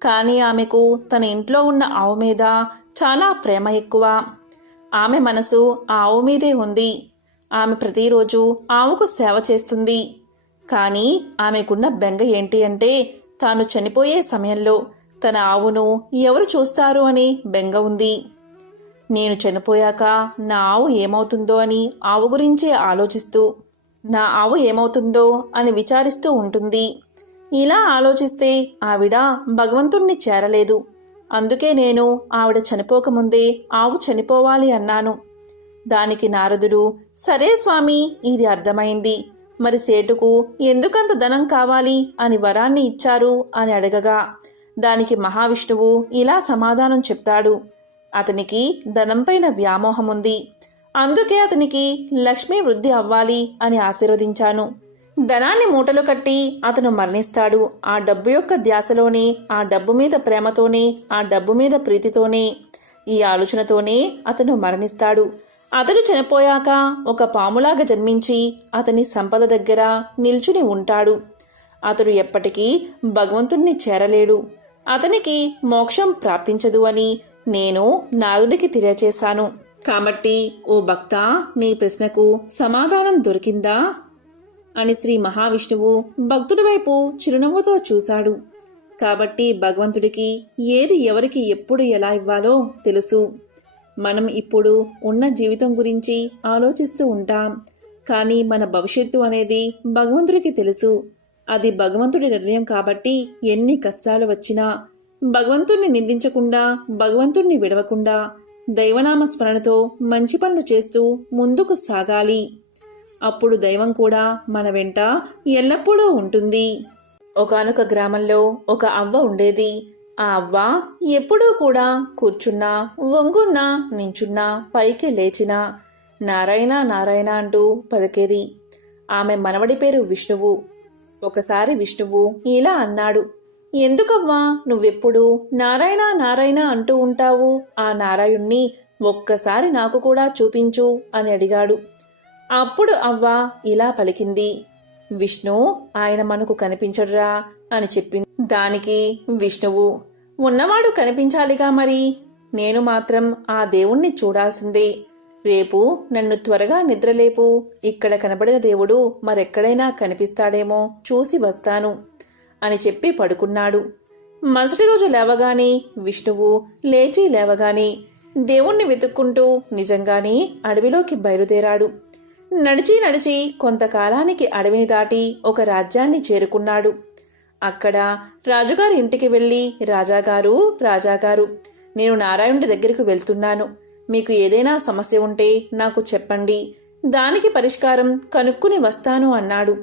కానీ ఆమెకు తన ఇంట్లో ఉన్న ఆవు మీద చాలా ప్రేమ ఎక్కువ. ఆమె మనసు ఆ ఆవు మీదే ఉంది. ఆమె ప్రతిరోజు ఆవుకు సేవ చేస్తుంది. కానీ ఆమెకున్న బెంగ ఏంటి అంటే తాను చనిపోయే సమయంలో తన ఆవును ఎవరు చూస్తారు అని బెంగ ఉంది. నేను చనిపోయాక నా ఆవు ఏమవుతుందో అని ఆవు గురించే ఆలోచిస్తూ, నా ఆవు ఏమవుతుందో అని విచారిస్తూ ఉంటుంది. ఇలా ఆలోచిస్తే ఆవిడ భగవంతుణ్ణి చేరలేదు. అందుకే నేను ఆవిడ చనిపోకముందే ఆవు చనిపోవాలి అన్నాను. దానికి నారదుడు, సరే స్వామి, ఇది అర్థమైంది. మరి సేటుకు ఎందుకంత ధనం కావాలి అని వరాన్ని ఇచ్చారు అని అడగగా దానికి మహావిష్ణువు ఇలా సమాధానం చెప్తాడు, అతనికి ధనంపైన వ్యామోహముంది. అందుకే అతనికి లక్ష్మీ వృద్ధి అవ్వాలి అని ఆశీర్వదించాను. ధనాన్ని మూటలు కట్టి అతను మరణిస్తాడు. ఆ డబ్బు యొక్క ధ్యాసలోనే, ఆ డబ్బు మీద ప్రేమతోనే, ఆ డబ్బు మీద ప్రీతితోనే, ఈ ఆలోచనతోనే అతను మరణిస్తాడు. అతడు చనిపోయాక ఒక పాములాగా జన్మించి అతని సంపద దగ్గర నిల్చుని ఉంటాడు. అతడు ఎప్పటికీ భగవంతుణ్ణి చేరలేడు. అతనికి మోక్షం ప్రాప్తించదు అని నేను నారదుడికి తెలియచేశాను. కాబట్టి ఓ భక్త, నీ ప్రశ్నకు సమాధానం దొరికిందా అని శ్రీ మహావిష్ణువు భక్తుడి వైపు చిరునవ్వుతో చూశాడు. కాబట్టి భగవంతుడికి ఏది ఎవరికి ఎప్పుడు ఎలా ఇవ్వాలో తెలుసు. మనం ఇప్పుడు ఉన్న జీవితం గురించి ఆలోచిస్తూ ఉంటాం. కానీ మన భవిష్యత్తు అనేది భగవంతుడికి తెలుసు. అది భగవంతుడి నిర్ణయం. కాబట్టి ఎన్ని కష్టాలు వచ్చినా భగవంతుణ్ణి నిందించకుండా, భగవంతుణ్ణి విడవకుండా దైవనామ స్మరణతో మంచి పనులు చేస్తూ ముందుకు సాగాలి. అప్పుడు దైవం కూడా మన వెంట ఎల్లప్పుడూ ఉంటుంది. ఒకానొక గ్రామంలో ఒక అవ్వ ఉండేది. ఆ అవ్వ ఎప్పుడూ కూడా కూర్చున్నా, వంగున్నా, నించున్నా, పైకి లేచినా నారాయణ నారాయణ అంటూ పలికేది. ఆమె మనవడి పేరు విష్ణువు. ఒకసారి విష్ణువు ఇలా అన్నాడు, ఎందుకవ్వా నువ్వెప్పుడు నారాయణ నారాయణ అంటూ ఉంటావు? ఆ నారాయణ్ణి ఒక్కసారి నాకు కూడా చూపించు అని అడిగాడు. అప్పుడు అవ్వ ఇలా పలికింది, విష్ణు ఆయన మనకు కనిపించడురా అని చెప్పింది. దానికి విష్ణువు, ఉన్నవాడు కనిపించాలిగా మరి, నేను మాత్రం ఆ దేవుణ్ణి చూడాల్సిందే. రేపు నన్ను త్వరగా నిద్రలేపు. ఇక్కడ కనబడిన దేవుడు మరెక్కడైనా కనిపిస్తాడేమో చూసి వస్తాను అని చెప్పి పడుకున్నాడు. మరుసటి రోజు లేవగానే విష్ణువు లేవగానే దేవుణ్ణి వెతుక్కుంటూ నిజంగానే అడవిలోకి బయలుదేరాడు. నడిచి నడిచి కొంతకాలానికి అడవిని దాటి ఒక రాజ్యాన్ని చేరుకున్నాడు. అక్కడ రాజుగారి ఇంటికి వెళ్ళి, రాజాగారు, నేను నారాయణుడి దగ్గరకు వెళ్తున్నాను. మీకు ఏదైనా సమస్య ఉంటే నాకు చెప్పండి, దానికి పరిష్కారం కనుక్కుని వస్తాను అన్నాడు.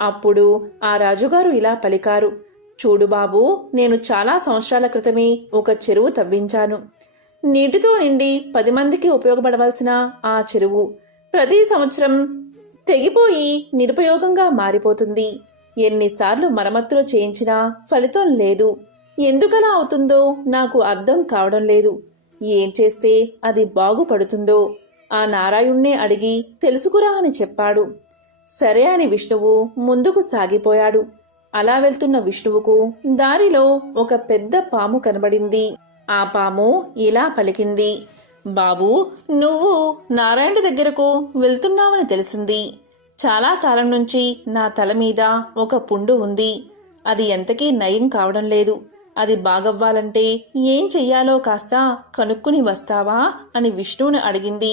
అప్పుడు ఆ రాజుగారు ఇలా పలికారు, చూడు బాబు, నేను చాలా సంవత్సరాల క్రితమే ఒక చెరువు తవ్వించాను. నీటితో నిండి 10 మందికి ఉపయోగపడవలసిన ఆ చెరువు ప్రతి సంవత్సరం తెగిపోయి నిరుపయోగంగా మారిపోతుంది. ఎన్నిసార్లు మరమ్మతులు చేయించినా ఫలితం లేదు. ఎందుకలా అవుతుందో నాకు అర్థం కావడం లేదు. ఏం చేస్తే అది బాగుపడుతుందో ఆ నారాయణ్ణే అడిగి తెలుసుకురా అని చెప్పాడు. సరే అని విష్ణువు ముందుకు సాగిపోయాడు. అలా వెళ్తున్న విష్ణువుకు దారిలో ఒక పెద్ద పాము కనబడింది. ఆ పాము ఇలా పలికింది, బాబూ, నువ్వు నారాయణుడి దగ్గరకు వెళ్తున్నావని తెలిసింది. చాలా కాలం నుంచి నా తల మీద ఒక పుండు ఉంది. అది ఎంతకీ నయం కావడం లేదు. అది బాగవ్వాలంటే ఏం చెయ్యాలో కాస్త కనుక్కుని వస్తావా అని విష్ణువుని అడిగింది.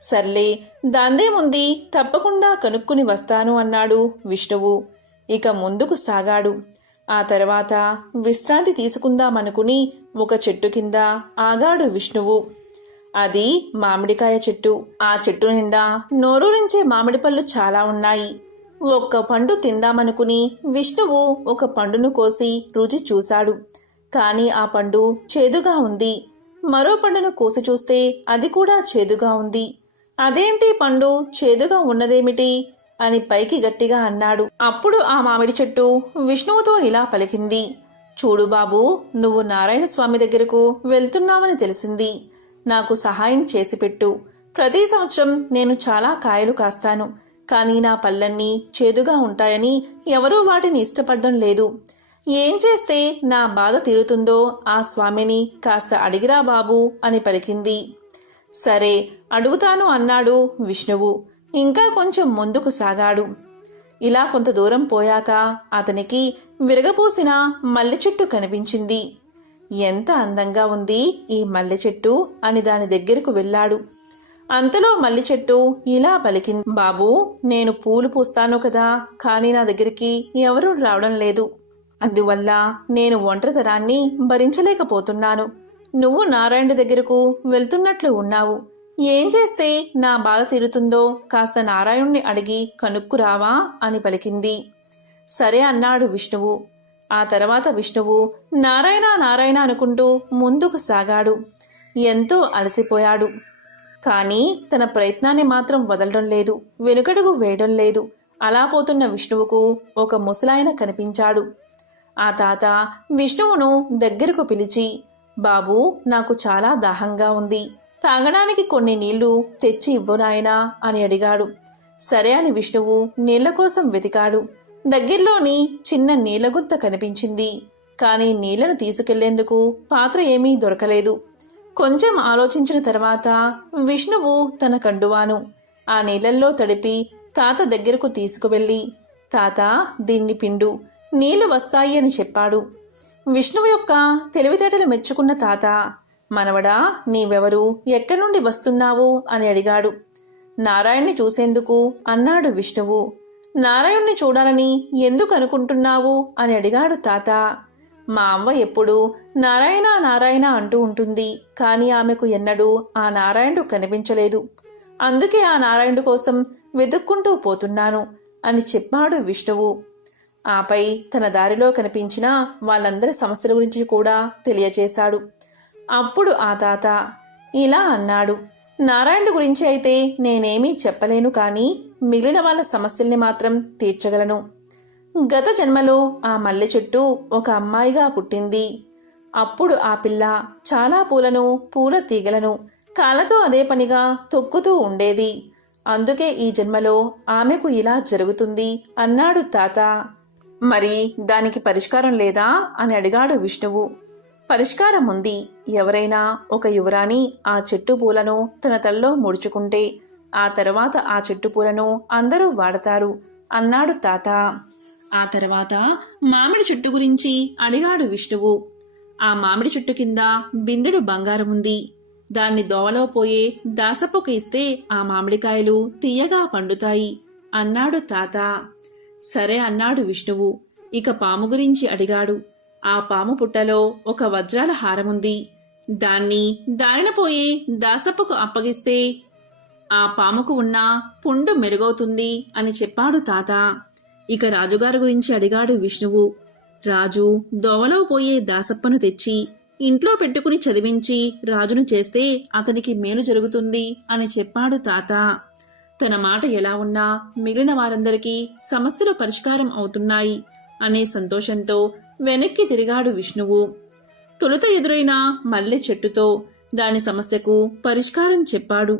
సర్లే, దాందేముంది, తప్పకుండా కనుక్కుని వస్తాను అన్నాడు విష్ణువు. ఇక ముందుకు సాగాడు. ఆ తర్వాత విశ్రాంతి తీసుకుందామనుకుని ఒక చెట్టు కింద ఆగాడు విష్ణువు. అది మామిడికాయ చెట్టు. ఆ చెట్టు నిండా నోరూరించే మామిడి పళ్ళు చాలా ఉన్నాయి. ఒక్క పండు తిందామనుకుని విష్ణువు ఒక పండును కోసి రుచి చూశాడు. కాని ఆ పండు చేదుగా ఉంది. మరో పండును కోసి చూస్తే అది కూడా చేదుగా ఉంది. అదేంటి పండు చేదుగా ఉన్నదేమిటి అని పైకి గట్టిగా అన్నాడు. అప్పుడు ఆ మామిడి చెట్టు విష్ణువుతో ఇలా పలికింది. చూడు బాబూ, నువ్వు నారాయణ స్వామి దగ్గరకు వెళ్తున్నావని తెలిసింది. నాకు సహాయం చేసి పెట్టు. ప్రతి సంవత్సరం నేను చాలా కాయలు కాస్తాను. కానీ నా పళ్ళన్నీ చేదుగా ఉంటాయని ఎవరూ వాటిని ఇష్టపడడం లేదు. ఏం చేస్తే నా బాధ తీరుతుందో ఆ స్వామిని కాస్త అడిగిరా బాబూ అని పలికింది. సరే, అడుగుతాను అన్నాడు విష్ణువు. ఇంకా కొంచెం ముందుకు సాగాడు. ఇలా కొంత దూరం పోయాక అతనికి విరగపూసిన మల్లె చెట్టు కనిపించింది. ఎంత అందంగా ఉంది ఈ మల్లె చెట్టు అని దాని దగ్గరకు వెళ్ళాడు. అంతలో మల్లె చెట్టు ఇలా పలికింది. బాబూ, నేను పూలు పూస్తాను కదా, కానీ నా దగ్గరికి ఎవరూ రావడం లేదు. అందువల్ల నేను ఒంటరితనాన్ని భరించలేకపోతున్నాను. నువ్వు నారాయణ దగ్గరకు వెళ్తున్నట్లు ఉన్నావు. ఏం చేస్తే నా బాధ తీరుతుందో కాస్త నారాయణ్ణి అడిగి కనుక్కురావా అని పలికింది. సరే అన్నాడు విష్ణువు. ఆ తర్వాత విష్ణువు నారాయణ నారాయణ అనుకుంటూ ముందుకు సాగాడు. ఎంతో అలసిపోయాడు. కానీ తన ప్రయత్నాన్ని మాత్రం వదలడం లేదు, వెనుకడుగు వేయడం లేదు. అలా పోతున్న విష్ణువుకు ఒక ముసలాయన కనిపించాడు. ఆ తాత విష్ణువును దగ్గరకు పిలిచి, బాబూ, నాకు చాలా దాహంగా ఉంది. తాగడానికి కొన్ని నీళ్లు తెచ్చి ఇవ్వు నాయనా అని అడిగాడు. సరే అని విష్ణువు నీళ్ల కోసం వెతికాడు. దగ్గరలోని చిన్న నీళ్లగుంత కనిపించింది. కానీ నీళ్లను తీసుకెళ్లేందుకు పాత్ర ఏమీ దొరకలేదు. కొంచెం ఆలోచించిన తర్వాత విష్ణువు తన కండువాను ఆ నీళ్లల్లో తడిపి తాత దగ్గరకు తీసుకువెళ్ళి, తాత, దీన్ని పిండు, నీళ్లు వస్తాయి అని చెప్పాడు. విష్ణువు యొక్క తెలివితేటలు మెచ్చుకున్న తాత, మనవడా, నీవెవరు, ఎక్కడి నుండి వస్తున్నావు అని అడిగాడు. నారాయణ్ణి చూసేందుకు అన్నాడు విష్ణువు. నారాయణ్ణి చూడాలని ఎందుకు అనుకుంటున్నావు అని అడిగాడు తాత. మా అవ్వ ఎప్పుడూ నారాయణ నారాయణ అంటూ ఉంటుంది. కానీ ఆమెకు ఎన్నడూ ఆ నారాయణుడు కనిపించలేదు. అందుకే ఆ నారాయణుడు కోసం వెతుక్కుంటూ పోతున్నాను అని చెప్పాడు విష్ణువు. ఆపై తన దారిలో కనిపించిన వాళ్ళందరి సమస్యల గురించి కూడా తెలియచేశాడు. అప్పుడు ఆ తాత ఇలా అన్నాడు, నారాయణుడి గురించి అయితే నేనేమీ చెప్పలేను, కానీ మిగిలిన వాళ్ళ సమస్యల్ని మాత్రం తీర్చగలను. గత జన్మలో ఆ మల్లె చెట్టు ఒక అమ్మాయిగా పుట్టింది. అప్పుడు ఆ పిల్ల చాలా పూలను, పూల తీగలను కాళ్ళతో అదే పనిగా తొక్కుతూ ఉండేది. అందుకే ఈ జన్మలో ఆమెకు ఇలా జరుగుతుంది అన్నాడు తాత. మరి దానికి పరిష్కారం లేదా అని అడిగాడు విష్ణువు. పరిష్కారం ఉంది. ఎవరైనా ఒక యువరాణి ఆ చెట్టు పూలను తన తల్లో ముడుచుకుంటే ఆ తర్వాత ఆ చెట్టు పూలను అందరూ వాడతారు అన్నాడు తాత. ఆ తర్వాత మామిడి చెట్టు గురించి అడిగాడు విష్ణువు. ఆ మామిడి చెట్టు కింద బిందెడు బంగారం ఉంది. దాన్ని దోవలో పోయే దాసప్పకు ఇస్తే ఆ మామిడికాయలు తీయగా పండుతాయి అన్నాడు తాత. సరే అన్నాడు విష్ణువు. ఇక పాము గురించి అడిగాడు. ఆ పాము పుట్టలో ఒక వజ్రాల హారముంది. దాన్ని దారిన పోయే దాసప్పకు అప్పగిస్తే ఆ పాముకు ఉన్న పుండు మెరుగవుతుంది అని చెప్పాడు తాత. ఇక రాజుగారి గురించి అడిగాడు విష్ణువు. రాజు దోవలో పోయే దాసప్పను తెచ్చి ఇంట్లో పెట్టుకుని చదివించి రాజును చేస్తే అతనికి మేలు జరుగుతుంది అని చెప్పాడు తాత. తన మాట ఎలా ఉన్నా మిగిలిన వారందరికీ సమస్యలు పరిష్కారం అవుతున్నాయి అనే సంతోషంతో వెనక్కి తిరిగాడు విష్ణువు. తొలుత ఎదురైన మల్లె చెట్టుతో దాని సమస్యకు పరిష్కారం చెప్పాడు.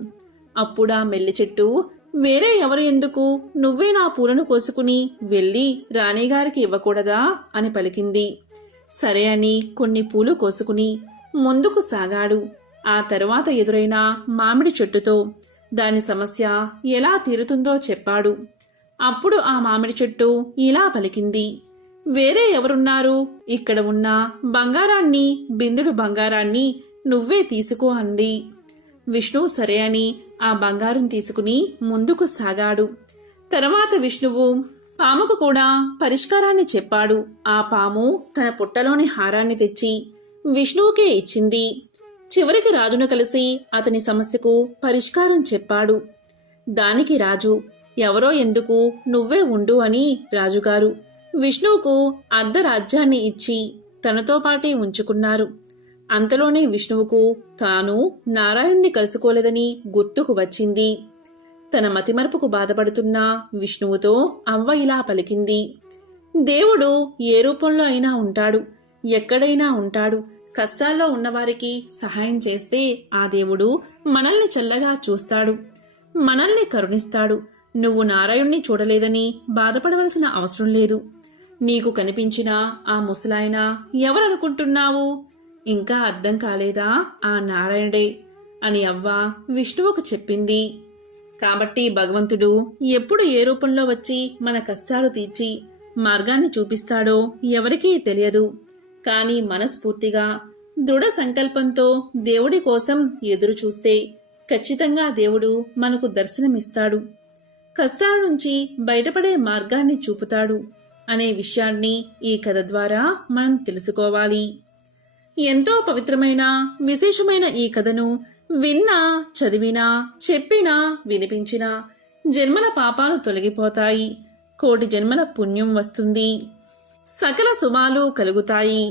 అప్పుడా మల్లె చెట్టు, వేరే ఎవరు ఎందుకు, నువ్వే నా పూలను కోసుకుని వెళ్ళి రాణిగారికి ఇవ్వకూడదా అని పలికింది. సరే అని కొన్ని పూలు కోసుకుని ముందుకు సాగాడు. ఆ తరువాత ఎదురైన మామిడి చెట్టుతో దాని సమస్య ఎలా తీరుతుందో చెప్పాడు. అప్పుడు ఆ మామిడి చెట్టు ఇలా పలికింది, వేరే ఎవరున్నారు? ఇక్కడ ఉన్న బంగారాన్ని, బిందుడు బంగారాన్ని నువ్వే తీసుకో అంది. విష్ణువు సరే అని ఆ బంగారం తీసుకుని ముందుకు సాగాడు. తర్వాత విష్ణువు పాముకు కూడా పరిష్కారాన్ని చెప్పాడు. ఆ పాము తన పుట్టలోని హారాన్ని తెచ్చి విష్ణువుకే ఇచ్చింది. చివరికి రాజును కలిసి అతని సమస్యకు పరిష్కారం చెప్పాడు. దానికి రాజు, ఎవరో ఎందుకు, నువ్వే ఉండు అని రాజుగారు విష్ణువుకు అర్ధరాజ్యాన్ని ఇచ్చి తనతో పాటే ఉంచుకున్నారు. అంతలోనే విష్ణువుకు తాను నారాయణ్ణి కలుసుకోలేదని గుర్తుకు వచ్చింది. తన మతిమరుపుకు బాధపడుతున్న విష్ణువుతో అవ్వ ఇలా పలికింది. దేవుడు ఏ రూపంలో అయినా ఉంటాడు, ఎక్కడైనా ఉంటాడు. కష్టాల్లో ఉన్నవారికి సహాయం చేస్తే ఆ దేవుడు మనల్ని చల్లగా చూస్తాడు, మనల్ని కరుణిస్తాడు. నువ్వు నారాయణ్ణి చూడలేదని బాధపడవలసిన అవసరం లేదు. నీకు కనిపించిన ఆ ముసలాయన ఎవరనుకుంటున్నావు? ఇంకా అర్థం కాలేదా? ఆ నారాయణుడే అని అవ్వ విష్ణువుకు చెప్పింది. కాబట్టి భగవంతుడు ఎప్పుడు ఏ రూపంలో వచ్చి మన కష్టాలు తీర్చి మార్గాన్ని చూపిస్తాడో ఎవరికీ తెలియదు. కానీ మనస్ఫూర్తిగా దృఢ సంకల్పంతో దేవుడి కోసం ఎదురు చూస్తే ఖచ్చితంగా దేవుడు మనకు దర్శనమిస్తాడు, కష్టాల నుంచి బయటపడే మార్గాన్ని చూపుతాడు అనే విషయాన్ని ఈ కథ ద్వారా మనం తెలుసుకోవాలి. ఎంతో పవిత్రమైన, విశేషమైన ఈ కథను విన్నా, చదివినా, చెప్పినా, వినిపించినా జన్మల పాపాలు తొలగిపోతాయి, కోటి జన్మల పుణ్యం వస్తుంది, సకల శుభాలు కలుగుతాయి.